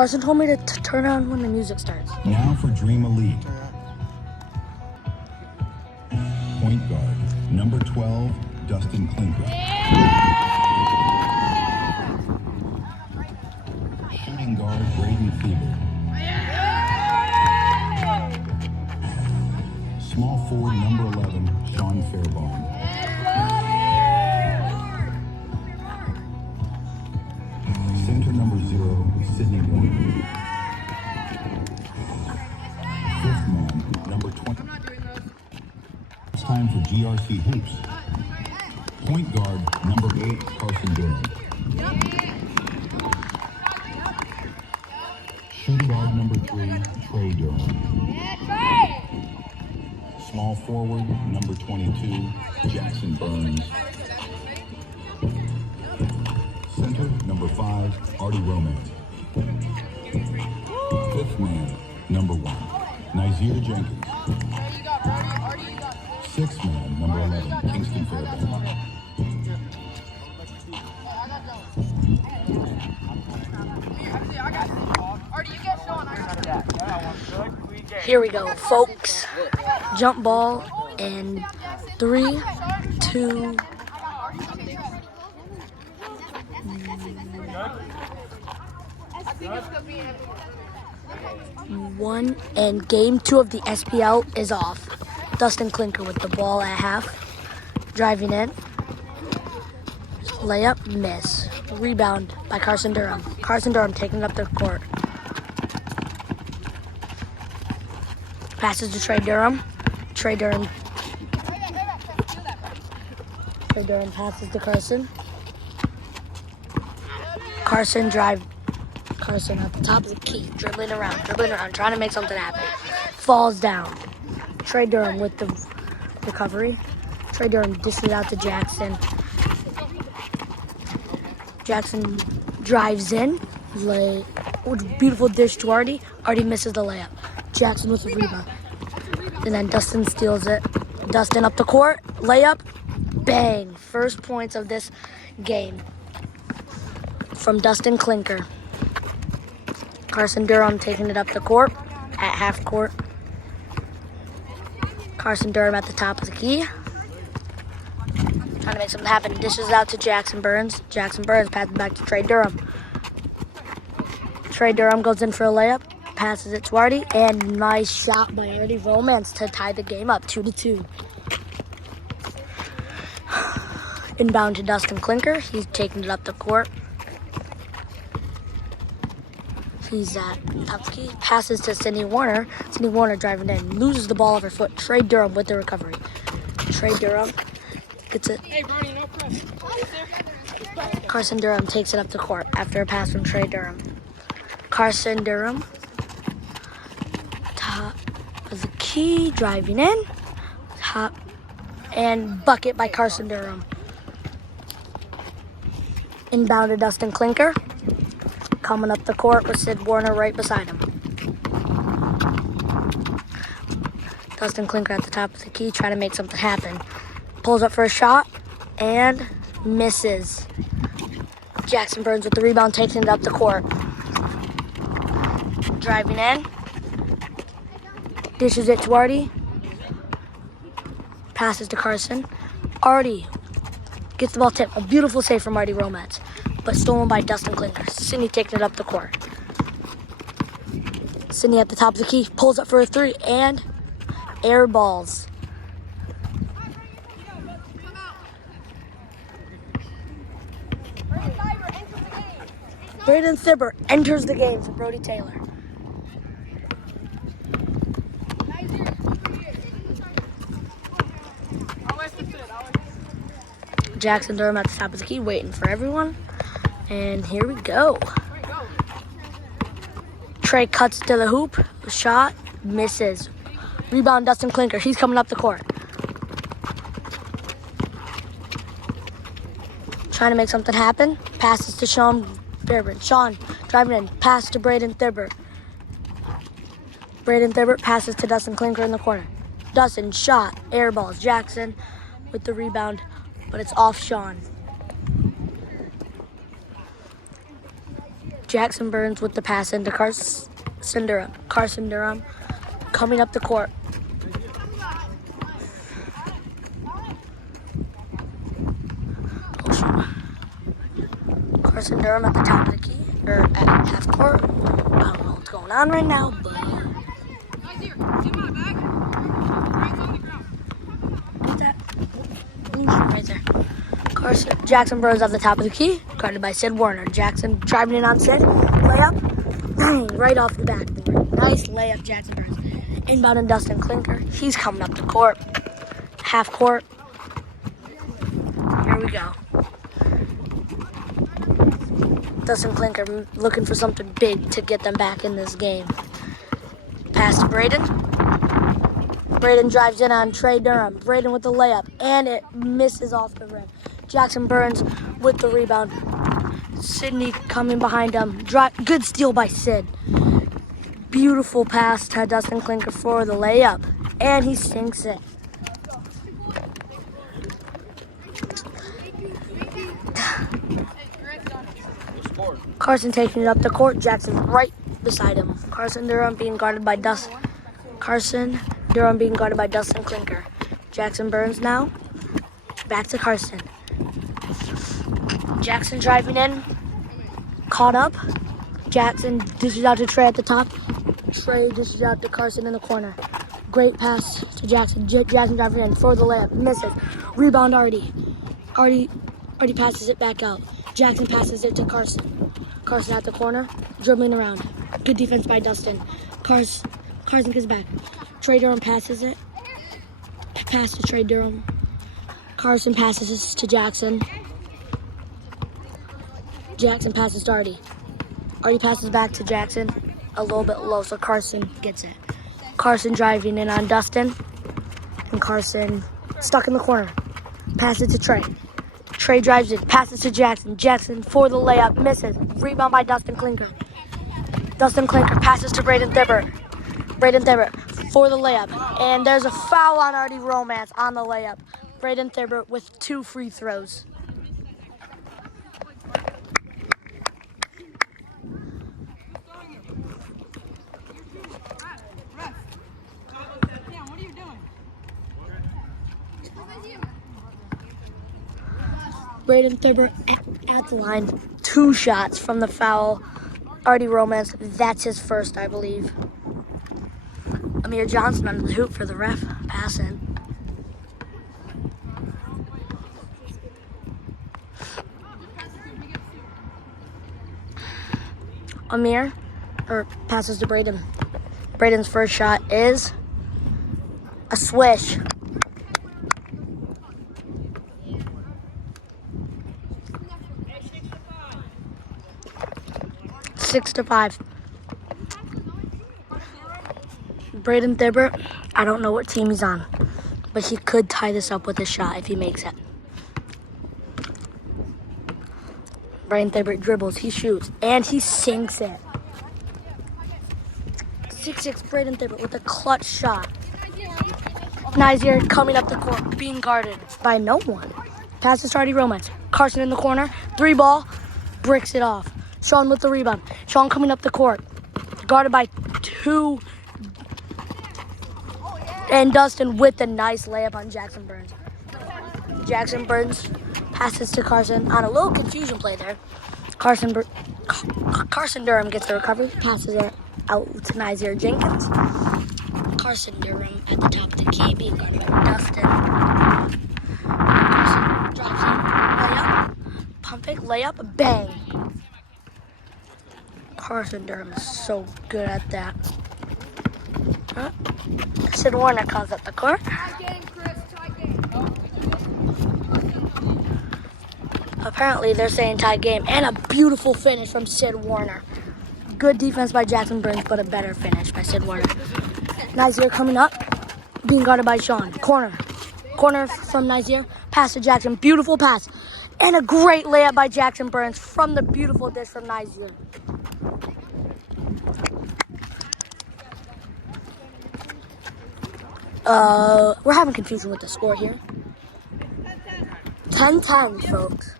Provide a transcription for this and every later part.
Carson told me to turn on when the music starts. Now for Dream Elite. Point guard, number 12, Dustin Klinker. Shooting guard, Braden Feeble. Small forward, number 11, Sean Fairbaum. Center number 0, Sydney Warner. Fifth man, number 20. It's time for GRC Hoops. Point guard, number 8, Carson Durham. Shooting guard, number 3, Trey Durham. Small forward, number 22, Jackson Burns. Center, number 5, Artie Romance. Fifth man, number 1, Nazir Jenkins. Sixth man, number 11, Kingston Fairbanks. Here we go, folks. Jump ball in 3, 2, 1, and game 2 of the SPL is off. Dustin Klinker with the ball at half, driving in, layup, miss, rebound by Carson Durham. Carson Durham taking up the court. Passes to Trey Durham. Trey Durham passes to Carson. Carson at the top of the key, dribbling around, trying to make something happen. Falls down. Trey Durham with the recovery. Trey Durham dishes it out to Jackson. Jackson drives in. Beautiful dish to Artie. Artie misses the layup. Jackson with the rebound. And then Dustin steals it. Dustin up the court. Layup. Bang. First points of this game from Dustin Klinker. Carson Durham taking it up the court at half court. Carson Durham at the top of the key. Trying to make something happen. Dishes out to Jackson Burns. Jackson Burns passes back to Trey Durham. Trey Durham goes in for a layup. Passes it to Artie. And nice shot by Artie Romance to tie the game up 2-2. Inbound to Dustin Klinker. He's taking it up the court. He's at top of the key. Passes to Sydney Warner. Sydney Warner driving in. Loses the ball off her foot. Trey Durham with the recovery. Trey Durham gets it. Hey, Brody, no press. Carson Durham takes it up the court after a pass from Trey Durham. Carson Durham. Top of the key. Driving in. Top. And bucket by Carson Durham. Inbound to Dustin Klinker. Coming up the court with Sid Warner right beside him. Dustin Klinker at the top of the key, trying to make something happen. Pulls up for a shot and misses. Jackson Burns with the rebound, taking it up the court. Driving in. Dishes it to Artie. Passes to Carson. Artie gets the ball tipped. A beautiful save from Artie Romance, but stolen by Dustin Klinker. Sydney taking it up the court. Sydney at the top of the key, pulls up for a 3, and air balls. Braden Thibber enters the game for Brody Taylor. Jackson Durham at the top of the key, waiting for everyone. And here we go. Trey cuts to the hoop. Shot. Misses. Rebound Dustin Klinker. He's coming up the court. Trying to make something happen. Passes to Sean Fairburn. Sean driving in. Pass to Braden Thibber. Braden Thibber passes to Dustin Klinker in the corner. Dustin shot. Air balls. Jackson with the rebound, but it's off Sean. Jackson Burns with the pass into Carson Durham. Carson Durham coming up the court. Carson Durham at the top of the key, or at half court. I don't know what's going on right now, but what's that? Right there. Jackson Burns at the top of the key, guarded by Sid Warner. Jackson driving in on Sid, layup, bang, right off the backboard. Nice layup, Jackson Burns. Inbound and Dustin Clinker. He's coming up the court, half court. Here we go. Dustin Clinker looking for something big to get them back in this game. Pass to Braden. Braden drives in on Trey Durham. Braden with the layup, and it misses off the rim. Jackson Burns with the rebound. Sidney coming behind him. Good steal by Sid. Beautiful pass to Dustin Clinker for the layup, and he sinks it. Carson taking it up the court. Jackson right beside him. Carson Durham being guarded by Dustin Clinker. Jackson Burns now. Back to Carson. Jackson driving in. Caught up. Jackson dishes out to Trey at the top. Trey dishes out to Carson in the corner. Great pass to Jackson. Jackson driving in for the layup. Misses. Rebound Artie. Artie passes it back out. Jackson passes it to Carson. Carson at the corner, dribbling around. Good defense by Dustin. Carson gets back. Trey Durham passes it. Pass to Trey Durham. Carson passes it to Jackson. Jackson passes to Artie. Artie passes back to Jackson. A little bit low, so Carson gets it. Carson driving in on Dustin. And Carson stuck in the corner. Pass it to Trey. Trey drives it, passes to Jackson. Jackson for the layup, misses. Rebound by Dustin Clinker. Dustin Clinker passes to Braden Thibbert. Braden Thibbert for the layup. And there's a foul on Artie Romance on the layup. Braden Thibbert with 2 free throws. Braden Thibbert at the line. 2 shots from the foul. Artie Romance, that's his first, I believe. Amir Johnson under the hoop for the ref. Pass in. Amir passes to Braden. Braden's first shot is a swish. 6-5. Braden Thibbert, I don't know what team he's on, but he could tie this up with a shot if he makes it. Braden Thibbert dribbles, he shoots, and he sinks it. 6-6, Braden Thibbert with a clutch shot. Nizier coming up the court, being guarded by no one. Passes to Artie Romance. Carson in the corner, 3-ball, bricks it off. Sean with the rebound. Sean coming up the court. Guarded by 2. And Dustin with the nice layup on Jackson Burns. Jackson Burns passes to Carson on a little confusion play there. Carson Durham gets the recovery. Passes it out to Nizier Jenkins. Carson Durham at the top of the key being guarded by Dustin. Carson drives in. Layup. Pump fake. Layup. Bang. Carson Durham is so good at that. Sid Warner calls up the court. Apparently they're saying tie game, and a beautiful finish from Sid Warner. Good defense by Jackson Burns, but a better finish by Sid Warner. Nizier coming up, being guarded by Sean. Corner from Nizier. Pass to Jackson. Beautiful pass. And a great layup by Jackson Burns from the beautiful dish from Nizier. We're having confusion with the score here. 10-10, folks.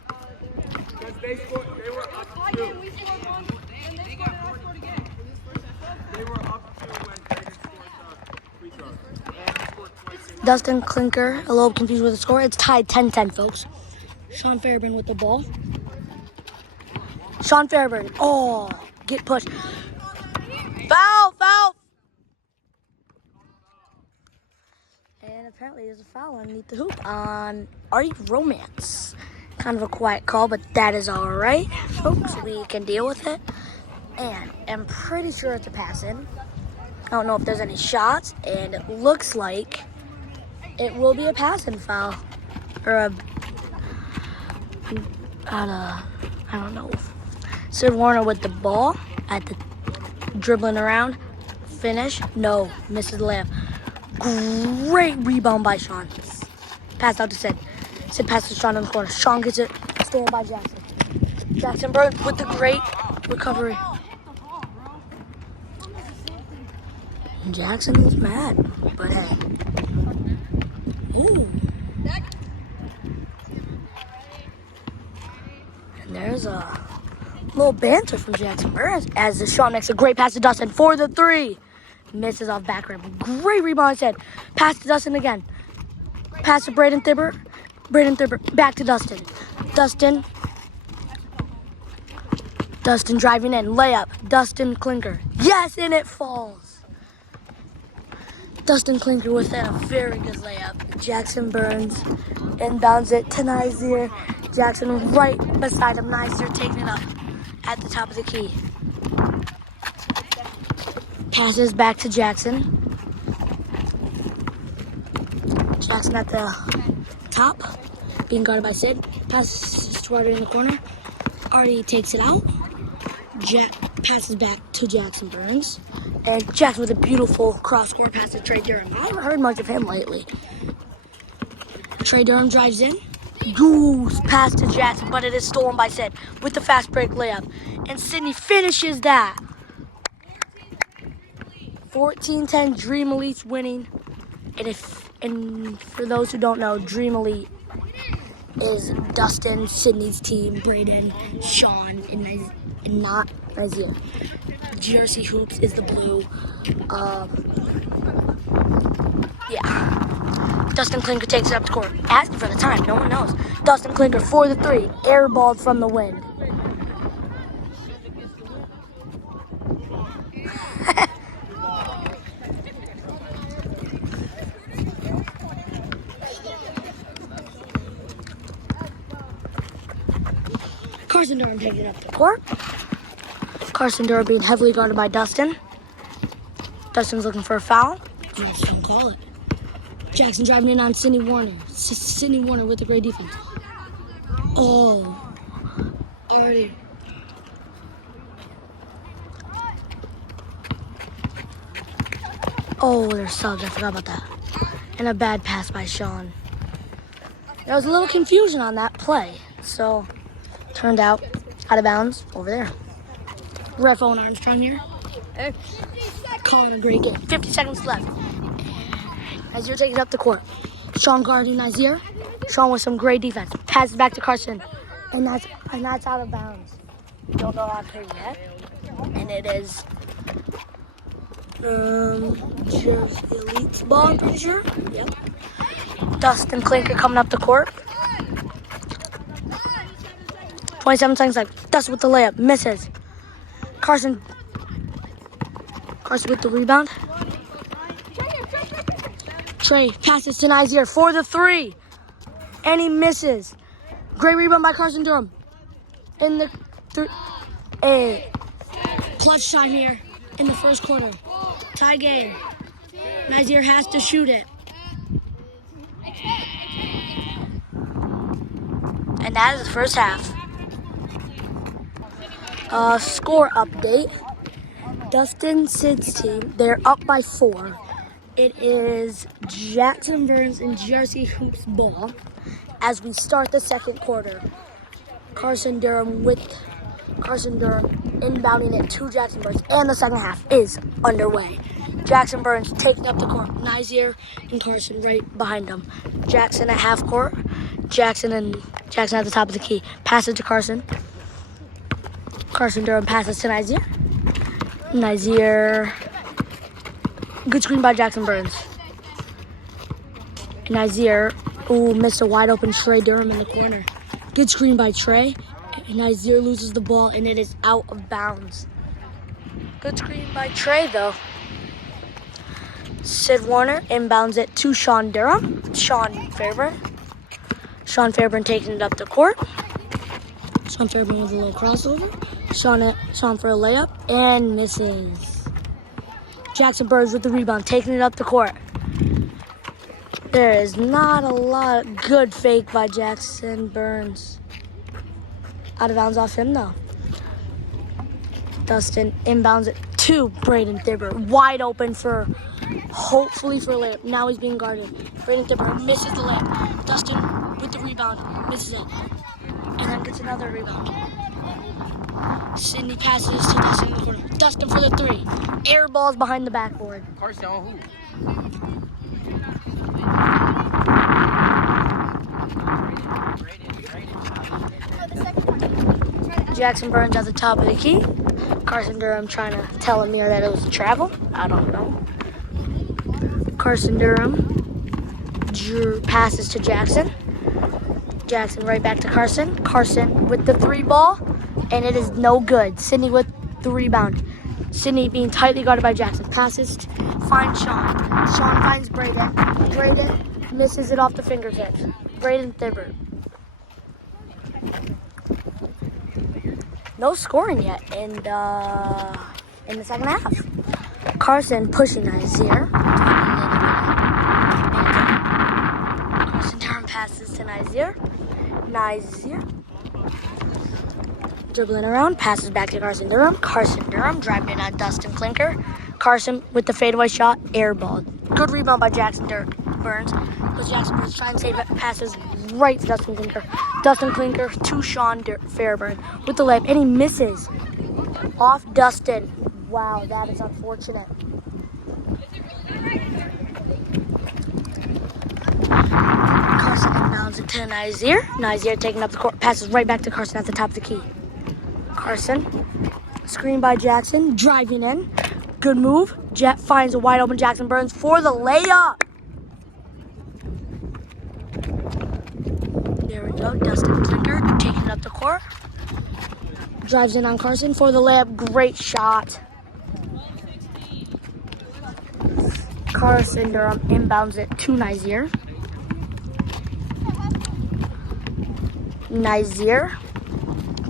Dustin Klinker, a little confused with the score. It's tied 10-10, folks. Sean Fairburn with the ball. Sean Fairburn. Oh, get pushed. Foul, foul. And apparently there's a foul underneath the hoop on Artie Romance. Kind of a quiet call, but that is all right, folks. We can deal with it. And I'm pretty sure it's a pass in. I don't know if there's any shots, and it looks like it will be a passing foul. Or I don't know. Sid Warner with the ball at the dribbling around. Finish. No. Misses the layup. Great rebound by Sean. Pass out to Sid. Sid passes Sean in the corner. Sean gets it. Stand by Jackson. Jackson Burns with the great recovery. Jackson is mad, but hey. Ooh. And there's a little banter from Jackson Burns as the Sean makes a great pass to Dustin for the three. Misses off back rim. Great rebound instead. Pass to Dustin again. Pass to Braden Thibber. Braden Thibber back to Dustin. Dustin driving in. Layup. Dustin Klinker. Yes, and it falls. Dustin Klinker with a very good layup. Jackson Burns inbounds it to Nazir. Jackson right beside him. Nazir taking it up at the top of the key. Passes back to Jackson. Jackson at the top, being guarded by Sid. Passes to Artie in the corner. Artie takes it out. Passes back to Jackson Burns. And Jackson with a beautiful cross-court pass to Trey Durham. I haven't heard much of him lately. Trey Durham drives in. Goose pass to Jackson, but it is stolen by Sid with the fast break layup. And Sydney finishes that. 14-10, Dream Elite's winning. And for those who don't know, Dream Elite is Dustin, Sydney's team, Braden, Sean, and not Nazir. GRC Hoops is the blue. Yeah. Dustin Klinker takes it up the court. Asking for the time, no one knows. Dustin Klinker for the three. Airballed from the wind. Carson Durham taking it up the court. Carson Durham being heavily guarded by Dustin. Dustin's looking for a foul. Refs don't call it. Jackson driving in on Sidney Warner. Sidney Warner with a great defense. Oh, already. Oh, there's subs. I forgot about that. And a bad pass by Sean. There was a little confusion on that play. So, turned out of bounds over there. Ref Owen Armstrong here. Calling a great game. 50 seconds left. Nazir takes up the court. Sean guarding Nazir. Sean with some great defense. Passes back to Carson. And that's out of bounds. Don't know how to play yet. And it is just the Elite's ball, I'm pretty sure. Yep. Dustin Klinker coming up the court. 27 seconds left. Dustin with the layup. Misses. Carson with the rebound. Trey passes to Nazir for the three. And he misses. Great rebound by Carson Durham. In the clutch time here in the first quarter. Tie game. Nazir has to shoot it. And that is the first half. Score update. Dustin Sid's team, they're up by 4. It is Jackson Burns and GRC Hoops ball as we start the second quarter. Carson Durham inbounding it to Jackson Burns, and the second half is underway. Jackson Burns taking up the court. Nazir and Carson right behind him. Jackson at half court. Jackson at the top of the key. Pass it to Carson. Carson Durham passes to Nazir. Nazir Good screen by Jackson Burns. And Isaiah, missed a wide open Trey Durham in the corner. Good screen by Trey. And Isaiah loses the ball, and it is out of bounds. Good screen by Trey, though. Sid Warner inbounds it to Sean Fairburn. Sean Fairburn taking it up the court. Sean Fairburn with a little crossover. Sean for a layup and misses. Jackson Burns with the rebound, taking it up the court. There is not a lot of good fake by Jackson Burns. Out of bounds off him, though. Dustin inbounds it to Braden Thibber. Wide open hopefully for a layup. Now he's being guarded. Braden Thibber misses the layup. Dustin with the rebound, misses it. And then gets another rebound. Sidney passes to Dustin in the corner. Dustin for the three. Air balls behind the backboard. Carson on who? Jackson Burns at the top of the key. Carson Durham trying to tell Amir that it was a travel. I don't know. Carson Durham passes to Jackson. Jackson right back to Carson. Carson with the three ball, and it is no good. Sidney with the rebound. Sidney being tightly guarded by Jackson. Passes, finds Sean. Sean finds Braden. Braden misses it off the fingertips. Braden Thibber. No scoring yet in the second half. Carson pushing Isaiah. Carson Durham passes to Isaiah. Dribbling around, passes back to Carson Durham. Carson Durham driving in on Dustin Clinker. Carson with the fadeaway shot, airballed. Good rebound by Jackson Burns. But Jackson Burns trying to save it, passes right to Dustin Clinker. Dustin Clinker to Sean Fairburn with the layup, and he misses. Off Dustin. Wow, that is unfortunate. Carson inbounds it to Nazir. Nazir taking up the court, passes right back to Carson at the top of the key. Carson, screen by Jackson, driving in. Good move. Jet finds a wide open Jackson Burns for the layup. There we go. Dustin Clinker taking it up the court. Drives in on Carson for the layup. Great shot. Carson Durham inbounds it to Nazir. Nazir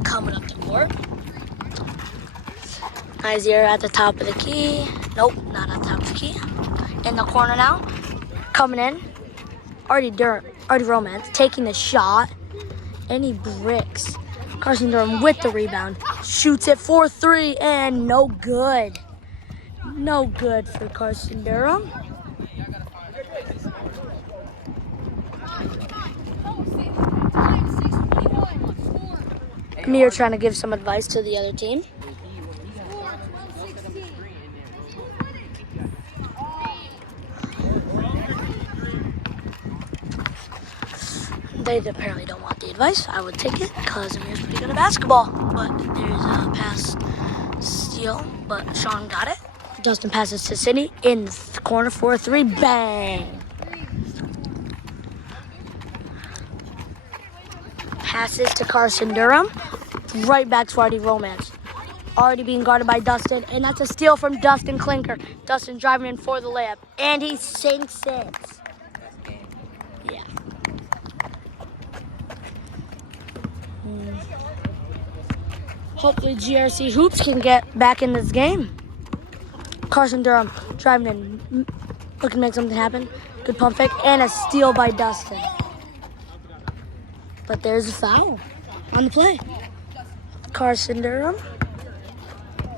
coming up the court. Nazir at the top of the key. Nope, not at the top of the key. In the corner now. Coming in. Artie Romance taking the shot. And he bricks. Carson Durham with the rebound. Shoots it for three and no good. No good for Carson Durham. Amir trying to give some advice to the other team. They apparently don't want the advice. I would take it because Amir's pretty good at basketball. But there's a pass steal, but Sean got it. Dustin passes to Sidney in the corner for a three. Bang! Passes to Carson Durham. Right back to Artie Romance. Already being guarded by Dustin, and that's a steal from Dustin Clinker. Dustin driving in for the layup, and he sinks it. Yeah. Hopefully GRC Hoops can get back in this game. Carson Durham driving in, looking to make something happen. Good pump fake, and a steal by Dustin. But there's a foul on the play. Carson Durham.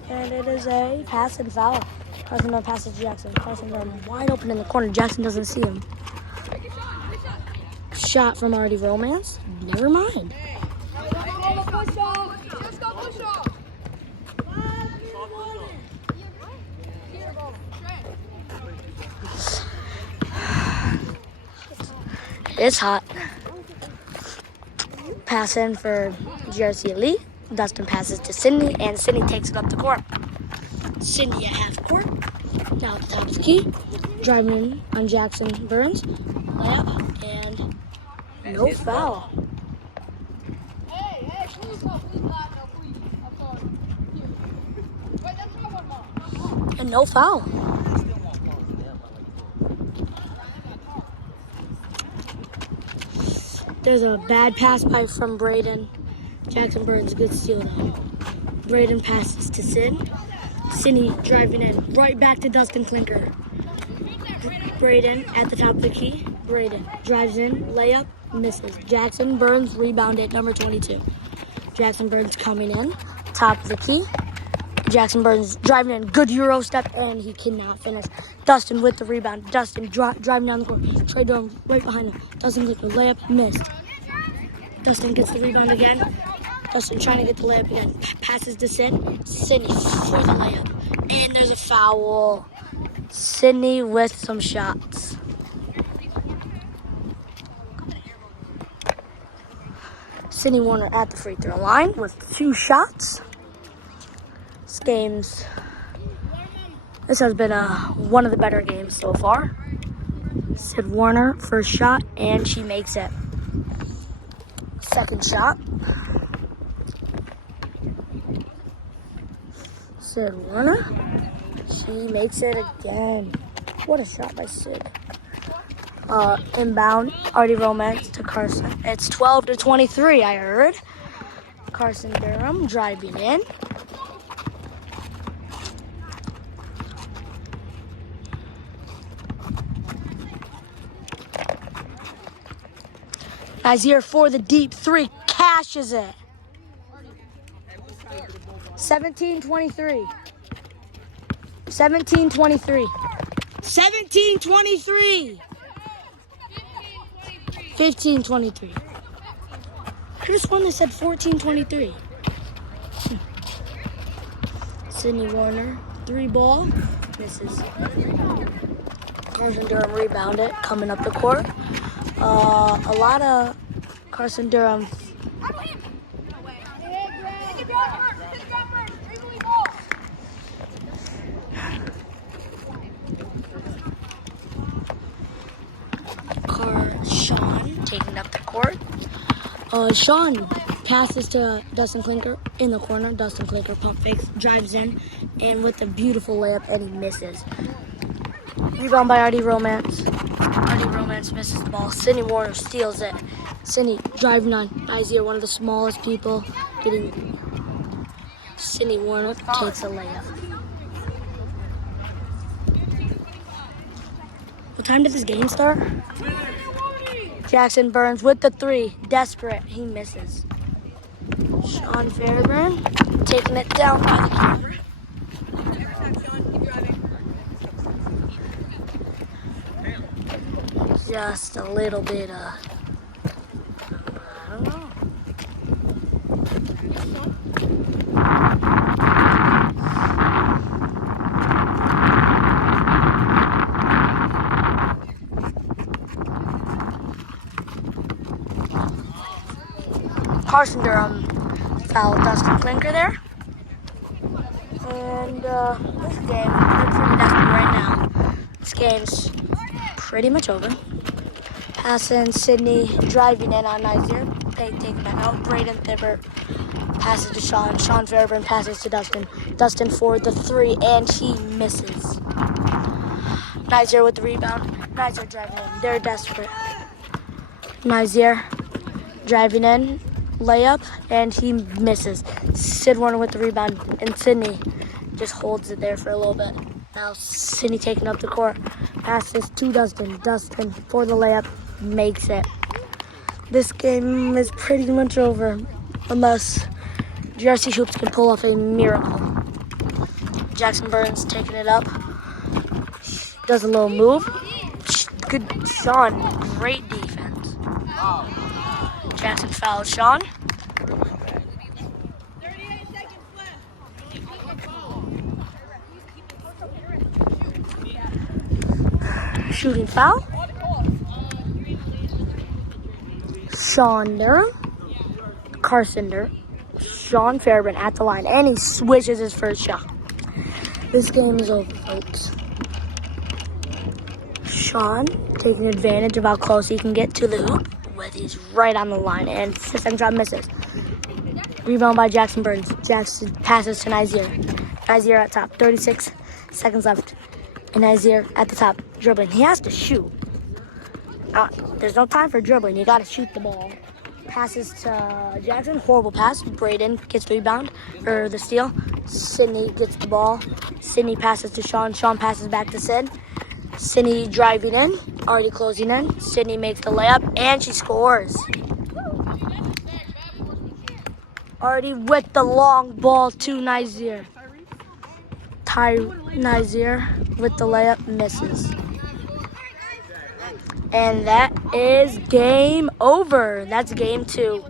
And it is a pass and foul. Carson Durham passes to Jackson. Carson Durham wide open in the corner. Jackson doesn't see him. Shot from Artie Romance. Never mind. It's hot. Pass in for GRC Elite. Dustin passes to Sidney, and Sidney takes it up the court. Sidney at half court. Now at the top of the key, driving in on Jackson Burns, layup, and no foul. And no foul. There's a bad pass by from Braden. Jackson Burns, good steal though. Braden passes to Sid. Sidney driving in, right back to Dustin Clinker. Braden at the top of the key. Braden drives in, layup, misses. Jackson Burns rebounded, number 22. Jackson Burns coming in, top of the key. Jackson Burns driving in, good Euro step, and he cannot finish. Dustin with the rebound. Dustin driving down the court. Trey Durham right behind him. Dustin Clinker, layup, missed. Dustin gets the rebound again. Dustin trying to get the layup again. Passes to Sid. Sidney for the layup. And there's a foul. Sidney with some shots. Sidney Warner at the free throw line with 2 shots. This has been one of the better games so far. Sid Warner, first shot, and she makes it. Second shot. Sid Warner. She makes it again. What a shot by Sid. Inbound, Artie Romance to Carson. It's 12-23, I heard. Carson Durham driving in. Nazir for the deep 3, cashes it. 17-23. 17-23. 17-23. 15-23. I just one that said 14-23. Sidney Warner, 3 ball, misses. Carson Durham rebounded, coming up the court. A lot of Carson Durham. Sean taking up the court. Sean passes to Dustin Clinker in the corner. Dustin Clinker pump fakes, drives in, and with a beautiful layup, and he misses. Rebound by Artie Romance. Artie Romance misses the ball. Sidney Warner steals it. Sidney driving on Isaiah, one of the smallest people. Sidney Warner takes a layup. What time did this game start? Jackson Burns with the 3. Desperate. He misses. Sean Fairburn taking it down by the camera. Just a little bit I don't know. Carson Durham fouled Dustin Clinker there. And this game, they're pretty desperate right now. This game's pretty much over. Passing Sidney, driving in on Nazir. They take it back out. Braden Thibbert passes to Sean. Sean Fairburn passes to Dustin. Dustin for the 3, and he misses. Nazir with the rebound. Nazir driving in. They're desperate. Nazir driving in. Layup, and he misses. Sid Warner with the rebound, and Sidney just holds it there for a little bit. Now Sidney taking up the court. Passes to Dustin. Dustin for the layup, makes it. This game is pretty much over unless GRC Hoops can pull off a miracle. Jackson Burns taking it up. Does a little move. Good Sean, great defense. Jackson fouled Sean. Shooting foul. Sean Durham. Carson Durham. Sean Fairburn at the line, and he swishes his first shot. This game is over, folks. Sean taking advantage of how close he can get to the hoop. With he's right on the line, and second shot misses. Rebound by Jackson Burns. Jackson passes to Nizier. Nizier at top. 36 seconds left. And Nizier at the top, dribbling. He has to shoot. There's no time for dribbling. You got to shoot the ball. Passes to Jackson. Horrible pass. Braden gets the rebound for the steal. Sydney gets the ball. Sydney passes to Sean. Sean passes back to Sid. Sydney driving in. Already closing in. Sydney makes the layup, and she scores. Already with the long ball to Nizier. Nizier with the layup misses. And that is game over. That's game 2.